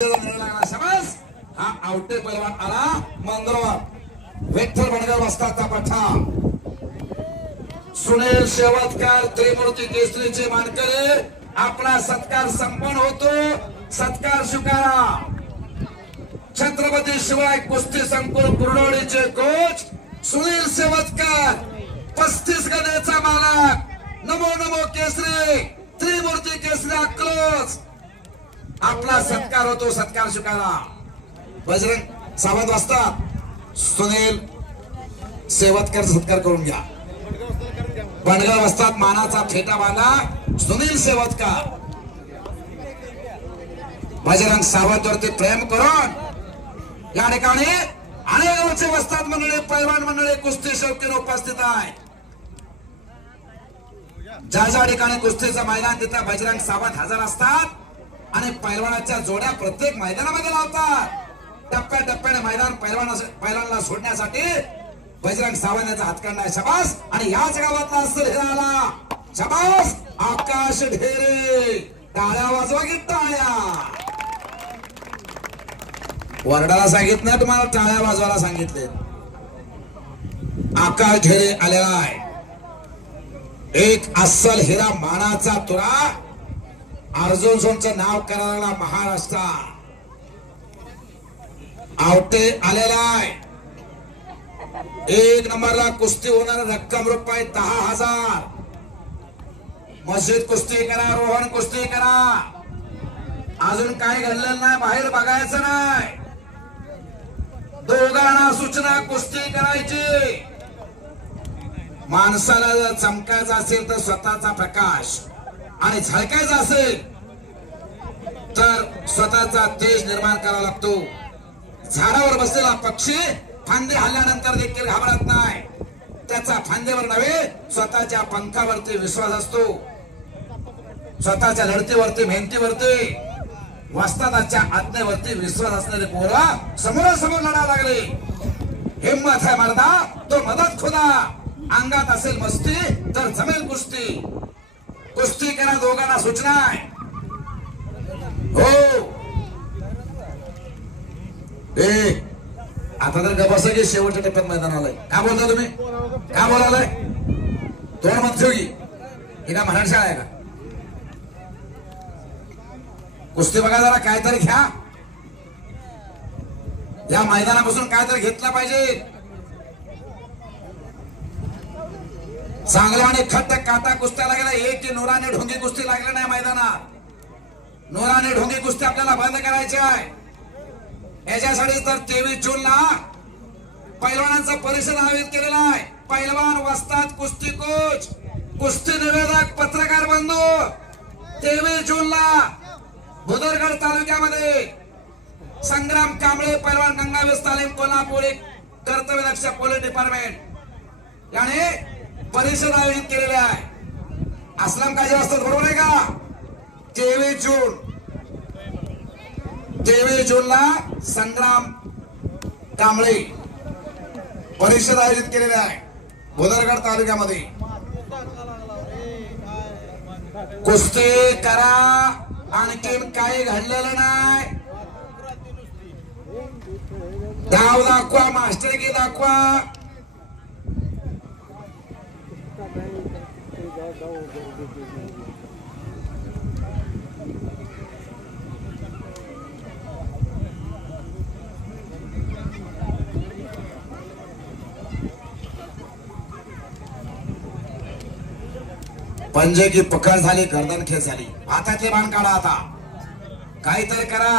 शाबास हा आवटे पैलवान आला मंगळवार विठ्ठल बडगाव वस्तादचा पठा सुनील शेवतकर त्रिमूर्ती केसरीचे मानकरी आपला सत्कार संपन्न होतो। सत्कार स्वीकारा। छत्रपती शिवाय कुस्ती संकुल कुरडोळीचे कोच सुनील शेवतकर 35 गदेचा मालक नमो नमो केसरी त्रिमूर्ती केसरी अक्रोज आपला सत्कार होतो। सत्कार स्वीकारा। बजरंग सावंत वाजता सुनील शेवतकर सत्कार करून घ्या। बंडगाव वस्ताद मानाचा फेटा बांधला सुनील शेवतकर। बजरंग सावंत वरती प्रेम करून या ठिकाणी अनेक वस्ताद मंडळी पैलवान मंडळी कुस्ती शौकीन उपस्थित आहे। ज्या ठिकाणी कुस्तीचं मैदान तिथं बजरंग सावंत हजर असतात आणि पैलवानाच्या जोड्या प्रत्येक मैदानामध्ये लावतात। टप्प्याटप्प्याने मैदान पैलवानाला सोडण्यासाठी बजरंग सावंत याचा हातखंडा आहे। शाबास। आणि याच गावातला असेल हिराला शाबास आकाश ढेरे टाळ्या वाजवा की टाळ्या। वरडाला सांगितलं तुम्हाला टाळ्या वाजवायला सांगितले। आकाश ढेरे आलेला आहे। एक अस्सल हिरा मानाचा तुरा अर्जुन सोनचं नाव करायला महाराष्ट्र आवटे आलेला आहे। एक नंबरला कुस्ती होणार रक्कम रुपये 10,000। मस्जिद कुस्ती करा रोहन कुस्ती करा। अजून काय घडलेलं नाही बाहेर बघायचं नाही। दोघांना सूचना कुस्ती करायची। माणसाला जर चमकायचं असेल तर स्वतःचा प्रकाश आणि झळकायचं असेल तर स्वतःचा तेज निर्माण करावा लागतो। झाडावर बसलेला पक्षी फांदे हल्ल्यानंतर देखील घाबरत नाही। त्याचा फांदेवर नव्हे स्वतःच्या पंखावरती विश्वास असतो। स्वतःच्या लढतीवरती मेहनतीवरती वस्तादाच्या आज्ञेवरती विश्वास असणारे पोरं समोरासमोर लढा लागले। हिम्मत है मर्दा तो मदत खुदा। अंगात असेल मस्ती तर जमेल कुस्ती। कुस्ती करा दोघांना सूचना आहे। हो आता तर गप्प बसा की शेवटच्या टप्प्यात मैदान आलंय। काय बोलता तुम्ही? काय बोलालाय? तोंड म्हणतो की ही का मराठी शाळा आहे का? कुस्ती बघा जरा काहीतरी घ्या। या मैदानापासून काहीतरी घेतला पाहिजे। चांगला आणि खट्ट काटा कुस्त्या लागला। एक की नोराने ढोंगी कुस्ती लागली नाही मैदानात। नोराने ढोंगी कुस्ती आपल्याला बंद करायची आहे। याच्यासाठी तर 23 जूनला पैलवानांचा परिषद आयोजित केलेला आहे। पैलवान वस्ताद कुस्ती कोच कुस्ती निवेदक पत्रकार बंधू 23 जूनला भुदरगड तालुक्यामध्ये संग्राम कांबळे पैलवान गंगावेस तालीम कोल्हापूर कर्तव्यदक्ष पोलीस डिपार्टमेंट याने परिषद आयोजित केलेली आहे। असलम काजी वस्ताद बरोबर आहे का? 23 जूनला संग्राम कांबळे परिषद आयोजित केलेली आहे भुदरगड तालुक्यामध्ये। कुस्ती करा। आणखीन काही घडलेलं नाही। डाव दाखवा मास्टर की दाखवा। पंजे की पकड झाली गर्दन खेच झाली। हातातले बाण काढा। आता काहीतरी करा।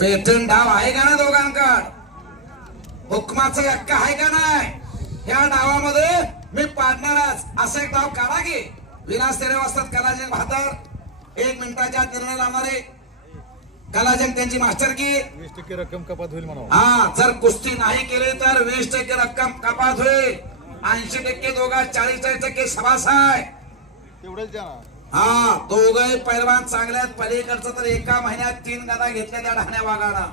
पेटंट डाव आहे का ना दोघांकड? हुकमाचा हक्क आहे का नाही? या डावामध्ये मी पाडणारच असा एक डाव काढा की विलास तेरे वाजतात कलाजंग भातर 1 मिनिटाच्या निर्णय लावणारे कलाजंग त्यांची मास्टर की 20% रक्कम कपात होईल म्हणा। हा जर कुस्ती नाही केली तर 20% रक्कम कपात होईल। 80% दोघा 40% सभास आहे तेवढंच द्या ना। हा दोघे पैलवान चांगल्यात। पलीकडचं तर एका महिन्यात 3 गदा घेतल्या त्या ढाण्या वाघाना।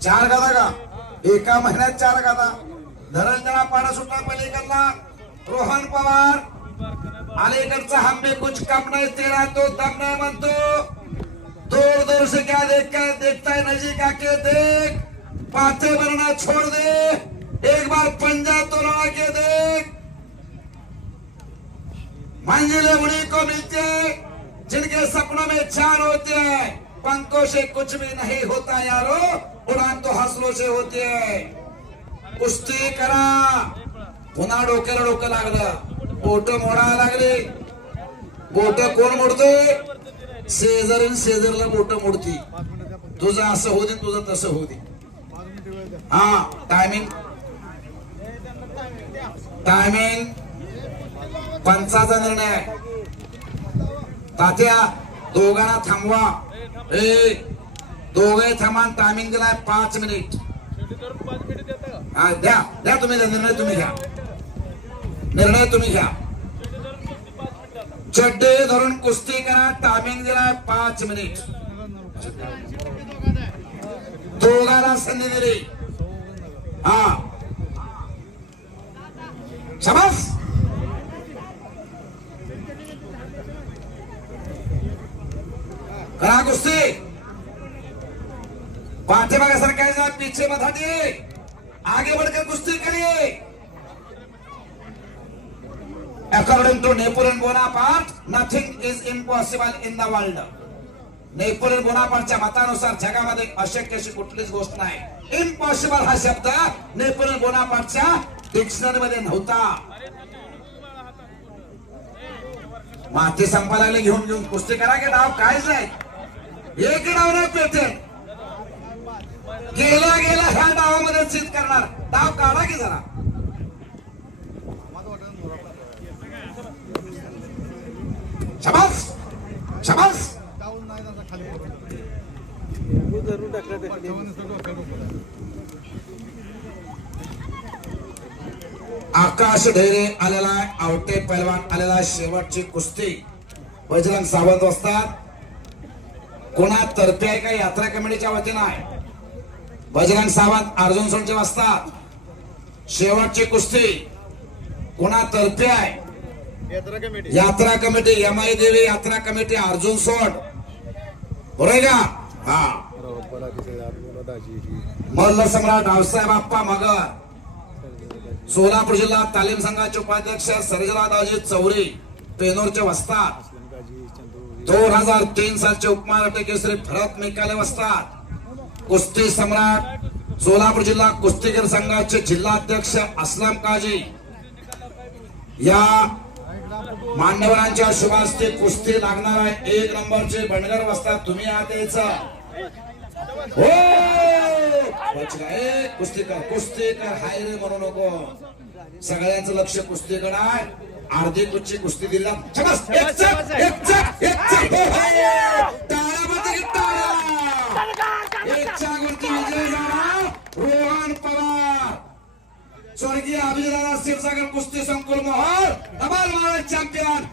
4 गदा का? एका महिन्यात 4 गदा। धरण त्याला पाडा सुटला पलीकडला रोहन पवार अलीकडचा हम में कुछ कम नहीं तेरा तो दम नहीं म्हणतो। दूर दूर से क्या देखता है नजीक आके देख, बातें बनना छोड़ दे, एक बार पंजा तो लड़ा के देख। मंजिलें उन्हीं को मिलती है जिनके सपनों में चांद होते हैं। पंखों से कुछ भी नहीं होता यारो, उड़ान तो हौसलों से होती है। कुस्ती करा। पुन्हा डोक्याला डोकं लागलं, बोट मोडायला लागले। बोट कोण मोडतोय? शेजारीन शेजारला बोट मोडती। तुझं असं होऊ दे, तुझं तसं होऊ दे। हा टायमिंग पंचाचा निर्णय आहे। तात्या दोघांना थांबवा, दोघे थांबा। टायमिंग दिलाय 5 मिनिट। हा द्या तुम्ही निर्णय, तुम्ही घ्या निर्णय, तुम्ही घ्या। चड्डे धरून कुस्ती करा। टायमिंग दिलाय 5 मिनिट। दोघांना संधी दिली। हा शाबास। करा कुस्ती। पाठीमागे सरकायचा, पीछे मत हटिए, आगे बढ़कर कुश्ती करिए। According to Napoleon Bonaparte, nothing is impossible in the world. Napoleon बोनापार्टच्या मतानुसार जगामध्ये अशक्य अशी कुठलीच गोष्ट नाही। इम्पॉसिबल हा शब्द नेपोलियन बोनापार्टच्या डिक्शनरी मध्ये नव्हता। माती संपायला घेऊन कुस्ती करा की डाव काहीच नाही। एक डाव नाही पेटे, गेला ह्या डावामध्ये सिद्ध करणार। डाव काढा की जरा। शाबास शाबास। आकाश ढेरे आलेला आहे, आवटे पैलवान आलेला आहे। शेवटची कुस्ती बजरंग सावंत असतात। कोणा तर्फे आहे का यात्रा कमिटीच्या वतीनं आहे? बजरंग सावंत अर्जुन सोडचे असतात। शेवटची कुस्ती कोणा तर्फे आहे? यात्रा कमिटी, यमाई देवी यात्रा कमिटी, अर्जुन सोड, बरोबर का? हा मल्ल सम्राट रावसाहेब आप्पा मगर, सोलापूर जिल्हा तालीम संघाचे उपाध्यक्ष सर्जरावजी चौरे पेनोरचे वस्ताद, 2003 सालचे उपमहाराष्ट्र केसरी भरत मेकाले वस्ताद, कुस्ती सम्राट सोलापूर जिल्हा कुस्तीगीर संघाचे जिल्हाध्यक्ष असलम काजी। या मान्यवरांच्या शुभास्ते कुस्ती लागणार आहे। 1 नंबरचे बंडगर वस्ताद तुम्ही आत यायचं। हो कुस्ती कर हाय रे म्हणू नको। सगळ्यांचं लक्ष कुस्तीकडे आहे। अर्धी कुस्ती कुस्ती दिला। विजय झाला रोहन पवार। स्वर्गीय अभिजित क्षीरसागर कुस्ती संकुल मोहोळ धमाल महाराज चॅम्पियन।